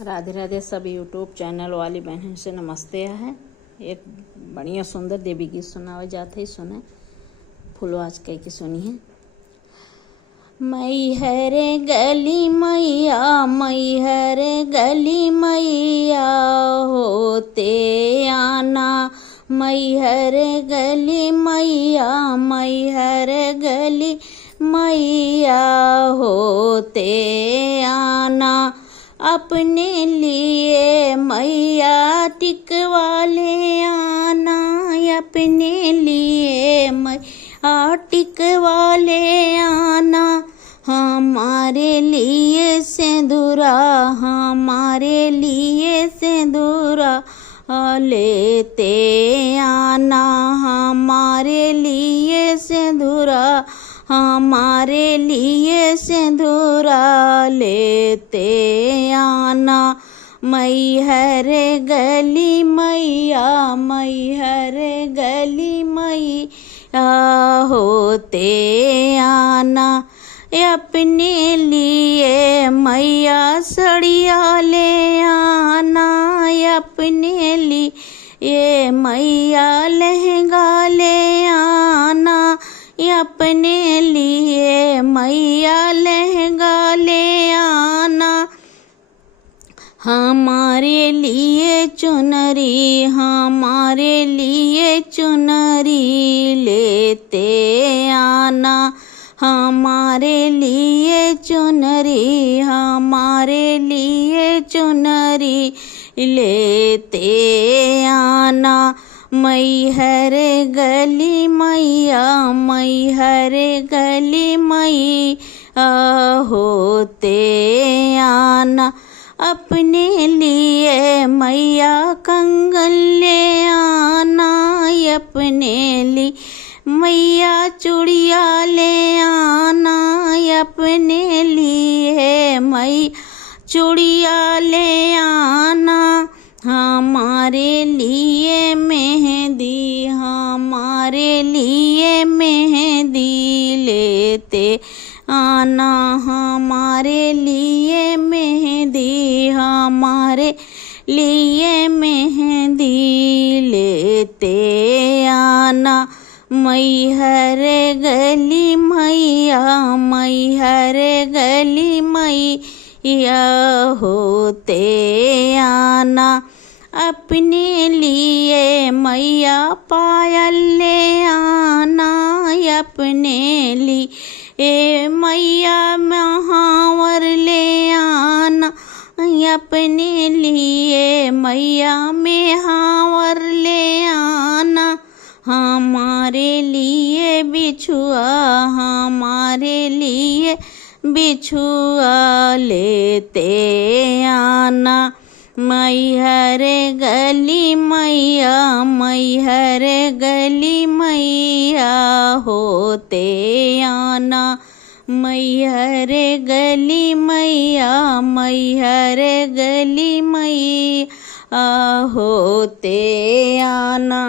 राधे राधे सब YouTube channel वाली बहन से नमस्ते है। एक बढ़िया सुंदर देवी गीत सुनावे जाते ही सुने फूलो आज कह के सुनिए। मैहर गली मैया मैहर गली मैया होते आना, मैहर गली मैया मैहर गली मैया होते आना, अपने लिए मैया टिकवाले आना, अपने लिए मैया टिकवाले आना, हमारे लिए सिंदूरा हमारे लिए सिंदूरा लेते आना, हमारे लिए सिंदूरा हमारे लिए सिंदूरा लेते आना, मैहर गली मैया मैहर गली मैया होते आना, अपने लिए मैया सड़िया ले आना, अपने लिए मैया लहंगा ले आना, अपने लिए मैया लहंगा ले आना, हमारे लिए चुनरी हमारे लिए चुनरी लेते आना, हमारे लिए चुनरी हमारे लिए चुनरी लेते आना, मैहर गली मैया मैहर गली मैया होते आना, अपने लिए मैया कंगन ले आना, अपने लिए मैया चूड़िया ले आना, अपने लिए मैया चूड़िया ले आना, हमारे लिए मेहंदी हमारे लिए मेहंदी लेते आना, हमारे लिए मेहंदी हमारे लिए मेहंदी लेते आना, मैहर गली मैया मैहर गली मैया होते आना, अपने लिए मैया पायल ले आना, अपने लिए मैया महावर ले आना, अपने लिए मैया मेहावर ले आना, हमारे लिए बिछुआ हमारे लिए बिछुआ लेते आना, मैहर गली मैया मैहर गली मैया होते आना, मैहर गली मैया मैहर गली मैया होते आना।